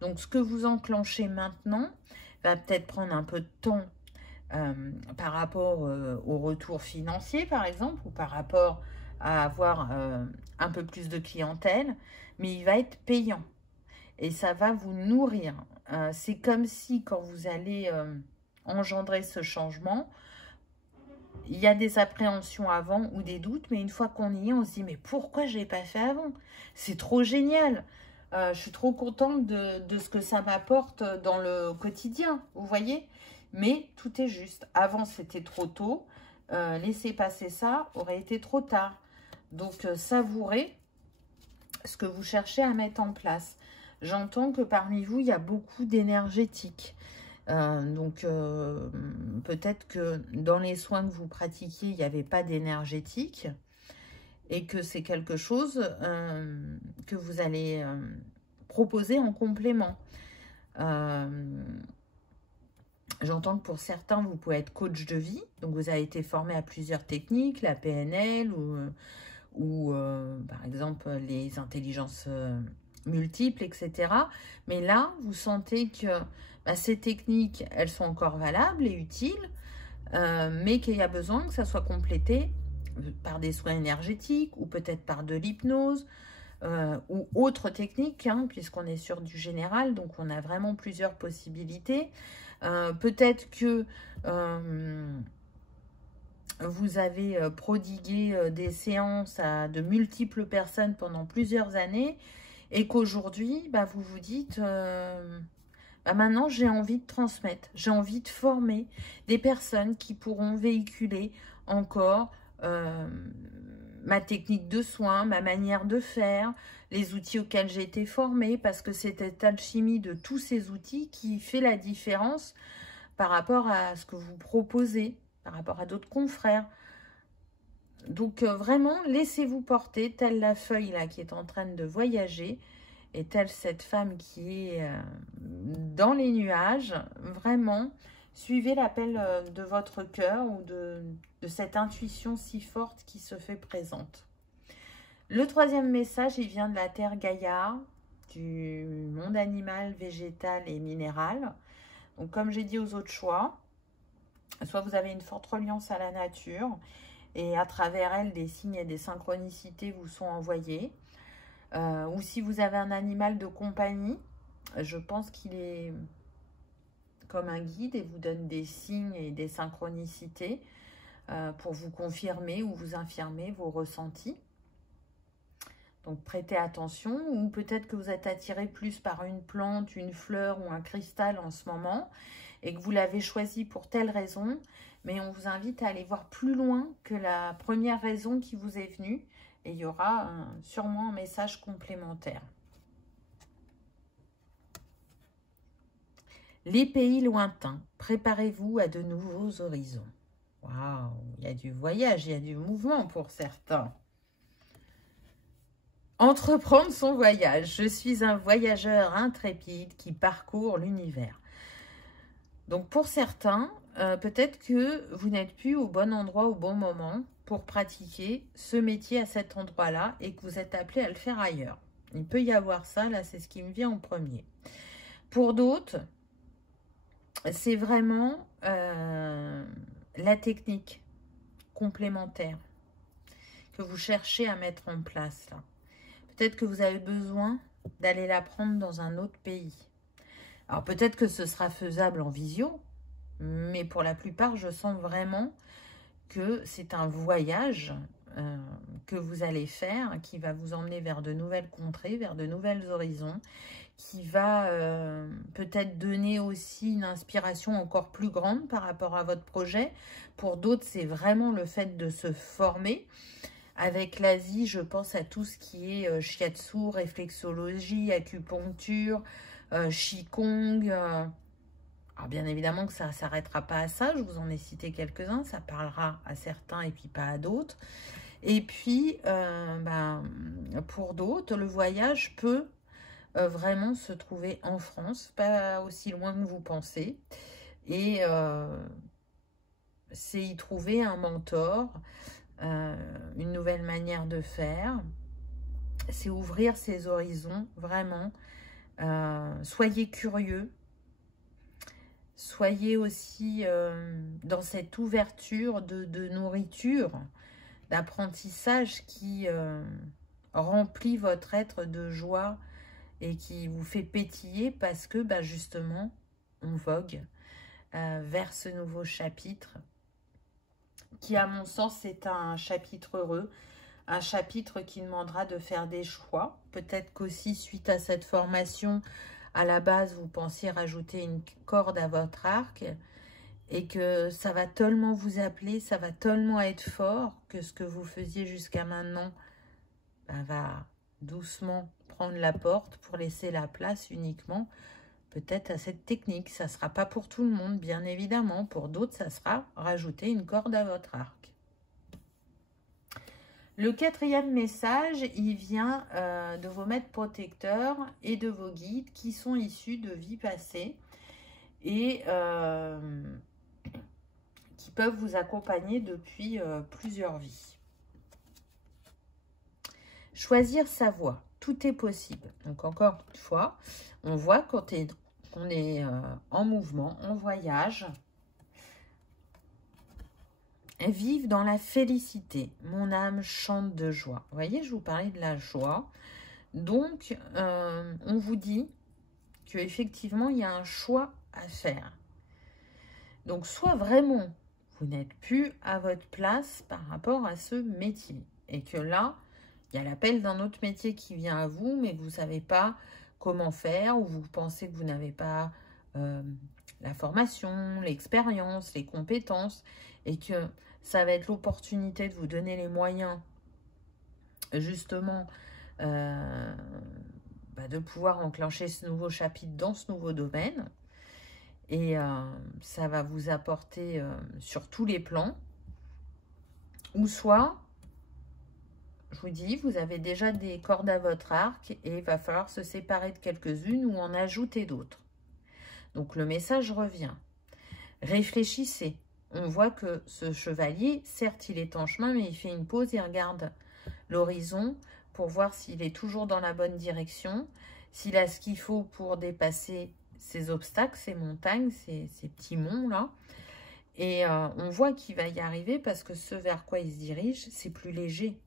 Donc, ce que vous enclenchez maintenant va peut-être prendre un peu de temps par rapport au retour financier, par exemple, ou par rapport à avoir un peu plus de clientèle, mais il va être payant. Et ça va vous nourrir. C'est comme si, quand vous allez engendrer ce changement, il y a des appréhensions avant ou des doutes, mais une fois qu'on y est, on se dit, mais pourquoi je ne l'ai pas fait avant? C'est trop génial. Je suis trop contente de ce que ça m'apporte dans le quotidien, vous voyez? Mais tout est juste. Avant, c'était trop tôt. Laisser passer ça aurait été trop tard. Donc, savourez ce que vous cherchez à mettre en place. J'entends que parmi vous, il y a beaucoup d'énergétique. Donc, peut-être que dans les soins que vous pratiquiez, il n'y avait pas d'énergétique et que c'est quelque chose que vous allez proposer en complément. J'entends que pour certains, vous pouvez être coach de vie. Donc, vous avez été formé à plusieurs techniques, la PNL ou par exemple, les intelligences multiples, etc. Mais là, vous sentez que ces techniques, elles sont encore valables et utiles, mais qu'il y a besoin que ça soit complété par des soins énergétiques ou peut-être par de l'hypnose ou autres techniques, hein, puisqu'on est sur du général, donc on a vraiment plusieurs possibilités. Peut-être que vous avez prodigué des séances à de multiples personnes pendant plusieurs années et qu'aujourd'hui, vous vous dites, maintenant j'ai envie de transmettre, j'ai envie de former des personnes qui pourront véhiculer encore ma technique de soins, ma manière de faire, les outils auxquels j'ai été formée, parce que c'est cette alchimie de tous ces outils qui fait la différence par rapport à ce que vous proposez, par rapport à d'autres confrères. Donc vraiment, laissez-vous porter, telle la feuille là qui est en train de voyager, et telle cette femme qui est dans les nuages. Vraiment, suivez l'appel de votre cœur ou de cette intuition si forte qui se fait présente. Le troisième message, il vient de la Terre Gaïa, du monde animal, végétal et minéral. Donc, comme j'ai dit aux autres choix, soit vous avez une forte reliance à la nature et à travers elle, des signes et des synchronicités vous sont envoyés. Ou si vous avez un animal de compagnie, je pense qu'il est comme un guide et vous donne des signes et des synchronicités pour vous confirmer ou vous infirmer vos ressentis. Donc, prêtez attention, ou peut-être que vous êtes attiré plus par une plante, une fleur ou un cristal en ce moment, et que vous l'avez choisi pour telle raison, mais on vous invite à aller voir plus loin que la première raison qui vous est venue, et il y aura sûrement un message complémentaire. Les pays lointains, préparez-vous à de nouveaux horizons. Waouh, il y a du voyage, il y a du mouvement pour certains. Entreprendre son voyage. Je suis un voyageur intrépide qui parcourt l'univers. Donc pour certains, peut-être que vous n'êtes plus au bon endroit au bon moment pour pratiquer ce métier à cet endroit-là et que vous êtes appelé à le faire ailleurs. Il peut y avoir ça, là c'est ce qui me vient en premier. Pour d'autres, c'est vraiment la technique complémentaire que vous cherchez à mettre en place là. Peut-être que vous avez besoin d'aller l'apprendre dans un autre pays. Alors peut-être que ce sera faisable en visio, mais pour la plupart, je sens vraiment que c'est un voyage que vous allez faire, qui va vous emmener vers de nouvelles contrées, vers de nouvelles horizons, qui va peut-être donner aussi une inspiration encore plus grande par rapport à votre projet. Pour d'autres, c'est vraiment le fait de se former. Avec l'Asie, je pense à tout ce qui est shiatsu, réflexologie, acupuncture, qigong. Alors bien évidemment que ça ne s'arrêtera pas à ça, je vous en ai cité quelques-uns, ça parlera à certains et puis pas à d'autres. Et puis, pour d'autres, le voyage peut vraiment se trouver en France, pas aussi loin que vous pensez. Et c'est y trouver un mentor, une nouvelle manière de faire. C'est ouvrir ses horizons, vraiment. Soyez curieux. Soyez aussi dans cette ouverture de nourriture, d'apprentissage qui remplit votre être de joie et qui vous fait pétiller parce que justement, on vogue vers ce nouveau chapitre qui, à mon sens, est un chapitre heureux, un chapitre qui demandera de faire des choix. Peut-être qu'aussi, suite à cette formation, à la base, vous pensiez rajouter une corde à votre arc et que ça va tellement vous appeler, ça va tellement être fort que ce que vous faisiez jusqu'à maintenant va doucement prendre la porte pour laisser la place uniquement peut-être à cette technique. Ça ne sera pas pour tout le monde, bien évidemment. Pour d'autres, ça sera rajouter une corde à votre arc. Le quatrième message, il vient de vos maîtres protecteurs et de vos guides qui sont issus de vies passées et qui peuvent vous accompagner depuis plusieurs vies. Choisir sa voie, tout est possible. Donc encore une fois, on voit quand on est en mouvement, en voyage. Vive dans la félicité. Mon âme chante de joie. Vous voyez, je vous parlais de la joie. Donc, on vous dit qu'effectivement, il y a un choix à faire. Donc, soit vraiment, vous n'êtes plus à votre place par rapport à ce métier. Et que là, il y a l'appel d'un autre métier qui vient à vous, mais que vous ne savez pas comment faire, ou vous pensez que vous n'avez pas la formation, l'expérience, les compétences, et que ça va être l'opportunité de vous donner les moyens, justement, de pouvoir enclencher ce nouveau chapitre dans ce nouveau domaine. Et ça va vous apporter sur tous les plans. Ou soit, je vous dis, vous avez déjà des cordes à votre arc et il va falloir se séparer de quelques-unes ou en ajouter d'autres. Donc le message revient. Réfléchissez. On voit que ce chevalier, certes, il est en chemin, mais il fait une pause, il regarde l'horizon pour voir s'il est toujours dans la bonne direction, s'il a ce qu'il faut pour dépasser ces obstacles, ces montagnes, ces petits monts-là. Et on voit qu'il va y arriver parce que ce vers quoi il se dirige, c'est plus léger.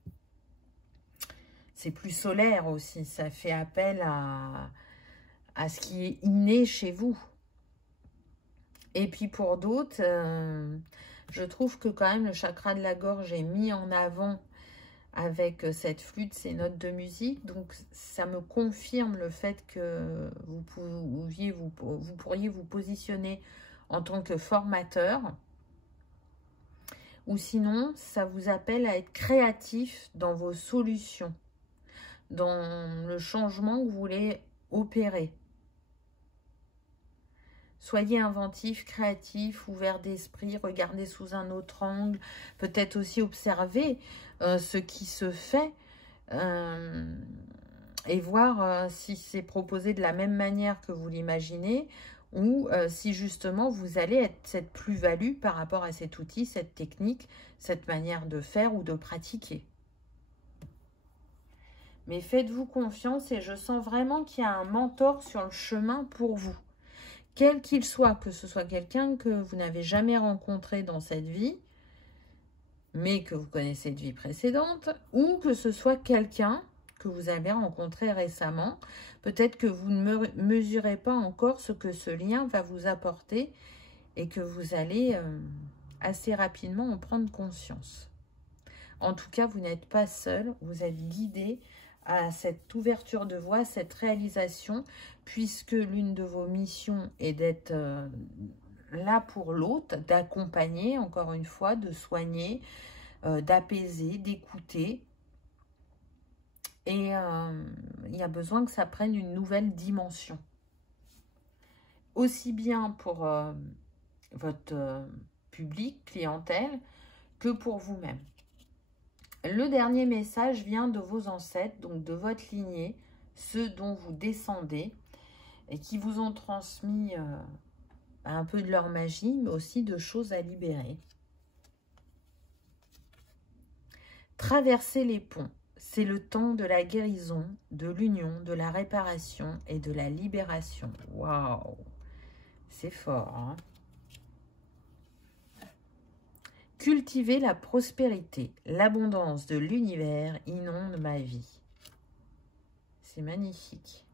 C'est plus solaire aussi. Ça fait appel à ce qui est inné chez vous. Et puis pour d'autres, je trouve que quand même le chakra de la gorge est mis en avant avec cette flûte, ces notes de musique. Donc ça me confirme le fait que vous pourriez vous positionner en tant que formateur. Ou sinon, ça vous appelle à être créatif dans vos solutions, dans le changement que vous voulez opérer. Soyez inventif, créatif, ouvert d'esprit, regardez sous un autre angle, peut-être aussi observer ce qui se fait et voir si c'est proposé de la même manière que vous l'imaginez ou si justement vous allez être cette plus-value par rapport à cet outil, cette technique, cette manière de faire ou de pratiquer. Mais faites-vous confiance et je sens vraiment qu'il y a un mentor sur le chemin pour vous. Quel qu'il soit, que ce soit quelqu'un que vous n'avez jamais rencontré dans cette vie, mais que vous connaissez de vie précédente, ou que ce soit quelqu'un que vous avez rencontré récemment, peut-être que vous ne mesurez pas encore ce que ce lien va vous apporter et que vous allez assez rapidement en prendre conscience. En tout cas, vous n'êtes pas seul, vous êtes guidé à cette ouverture de voie, cette réalisation, puisque l'une de vos missions est d'être là pour l'autre, d'accompagner, encore une fois, de soigner, d'apaiser, d'écouter. Et il y a besoin que ça prenne une nouvelle dimension. Aussi bien pour votre public, clientèle, que pour vous-même. Le dernier message vient de vos ancêtres, donc de votre lignée, ceux dont vous descendez, et qui vous ont transmis un peu de leur magie, mais aussi de choses à libérer. Traverser les ponts, c'est le temps de la guérison, de l'union, de la réparation et de la libération. Waouh! C'est fort, hein? Cultiver la prospérité, l'abondance de l'univers inonde ma vie. C'est magnifique.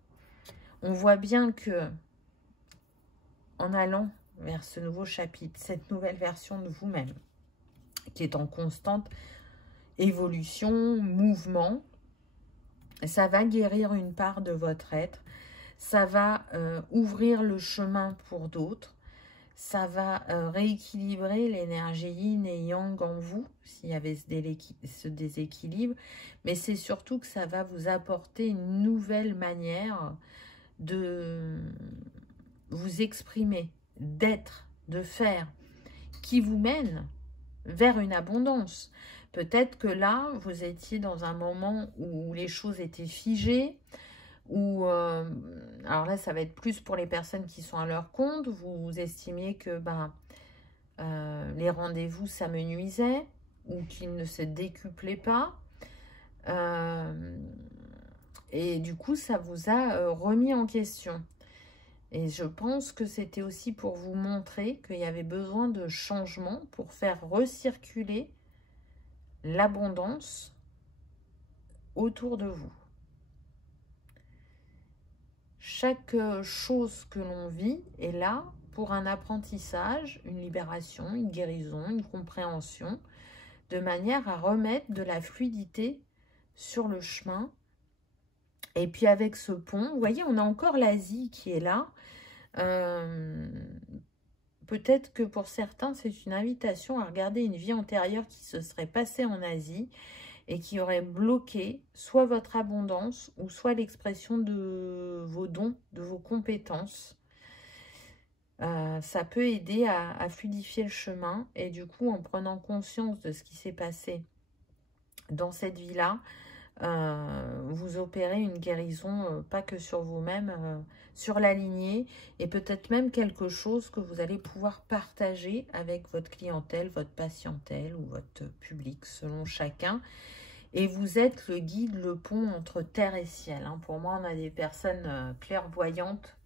On voit bien que, en allant vers ce nouveau chapitre, cette nouvelle version de vous-même, qui est en constante évolution, mouvement, ça va guérir une part de votre être, ça va ouvrir le chemin pour d'autres, ça va rééquilibrer l'énergie yin et yang en vous, s'il y avait ce déséquilibre, mais c'est surtout que ça va vous apporter une nouvelle manière de vous exprimer, d'être, de faire, qui vous mène vers une abondance. Peut-être que là, vous étiez dans un moment où les choses étaient figées, ou alors là, ça va être plus pour les personnes qui sont à leur compte. Vous estimiez que les rendez-vous, ça me nuisait, ou qu'ils ne se décuplaient pas. Et du coup, ça vous a remis en question. Et je pense que c'était aussi pour vous montrer qu'il y avait besoin de changement pour faire recirculer l'abondance autour de vous. Chaque chose que l'on vit est là pour un apprentissage, une libération, une guérison, une compréhension, de manière à remettre de la fluidité sur le chemin. Et puis avec ce pont, vous voyez, on a encore l'Asie qui est là. Peut-être que pour certains, c'est une invitation à regarder une vie antérieure qui se serait passée en Asie et qui aurait bloqué soit votre abondance ou soit l'expression de vos dons, de vos compétences. Ça peut aider à fluidifier le chemin et du coup, en prenant conscience de ce qui s'est passé dans cette vie-là, vous opérez une guérison, pas que sur vous-même, sur la lignée, et peut-être même quelque chose que vous allez pouvoir partager avec votre clientèle, votre patientèle ou votre public, selon chacun. Et vous êtes le guide, le pont entre terre et ciel. Hein. Pour moi, on a des personnes clairvoyantes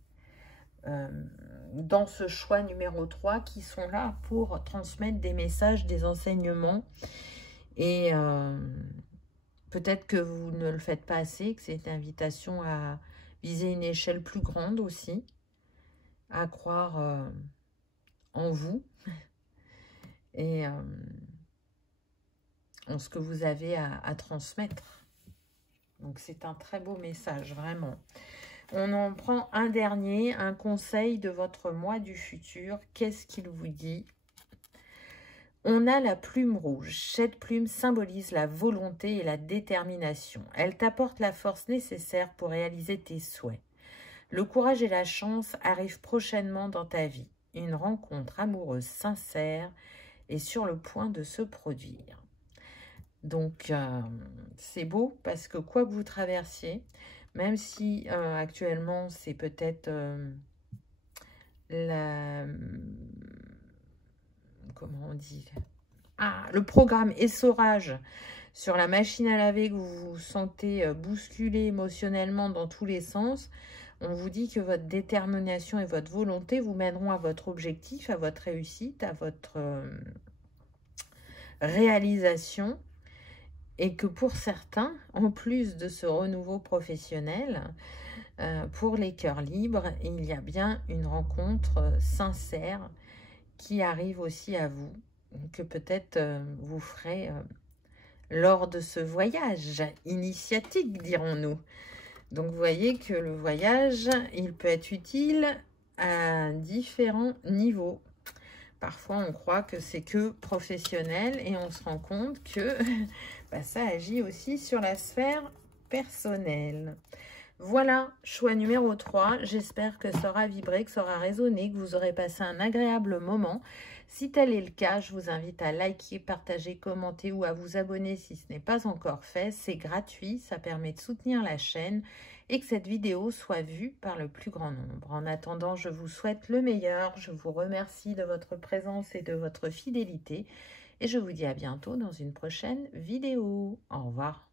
dans ce choix numéro 3 qui sont là pour transmettre des messages, des enseignements. Et peut-être que vous ne le faites pas assez, que c'est une invitation à viser une échelle plus grande aussi, à croire en vous et en ce que vous avez à transmettre. Donc c'est un très beau message, vraiment. On en prend un dernier, un conseil de votre moi du futur. Qu'est-ce qu'il vous dit ? On a la plume rouge. Cette plume symbolise la volonté et la détermination. Elle t'apporte la force nécessaire pour réaliser tes souhaits. Le courage et la chance arrivent prochainement dans ta vie. Une rencontre amoureuse sincère est sur le point de se produire. Donc, c'est beau parce que quoi que vous traversiez, même si actuellement c'est peut-être comment on dit, le programme essorage sur la machine à laver, que vous vous sentez bousculé émotionnellement dans tous les sens, on vous dit que votre détermination et votre volonté vous mèneront à votre objectif, à votre réussite, à votre réalisation, et que pour certains, en plus de ce renouveau professionnel, pour les cœurs libres, il y a bien une rencontre sincère qui arrive aussi à vous, que peut-être vous ferez lors de ce voyage initiatique, dirons-nous. Donc, vous voyez que le voyage, il peut être utile à différents niveaux. Parfois, on croit que c'est que professionnel et on se rend compte que bah, ça agit aussi sur la sphère personnelle. Voilà, choix numéro 3. J'espère que ça aura vibré, que ça aura résonné, que vous aurez passé un agréable moment. Si tel est le cas, je vous invite à liker, partager, commenter ou à vous abonner si ce n'est pas encore fait. C'est gratuit, ça permet de soutenir la chaîne et que cette vidéo soit vue par le plus grand nombre. En attendant, je vous souhaite le meilleur. Je vous remercie de votre présence et de votre fidélité. Et je vous dis à bientôt dans une prochaine vidéo. Au revoir.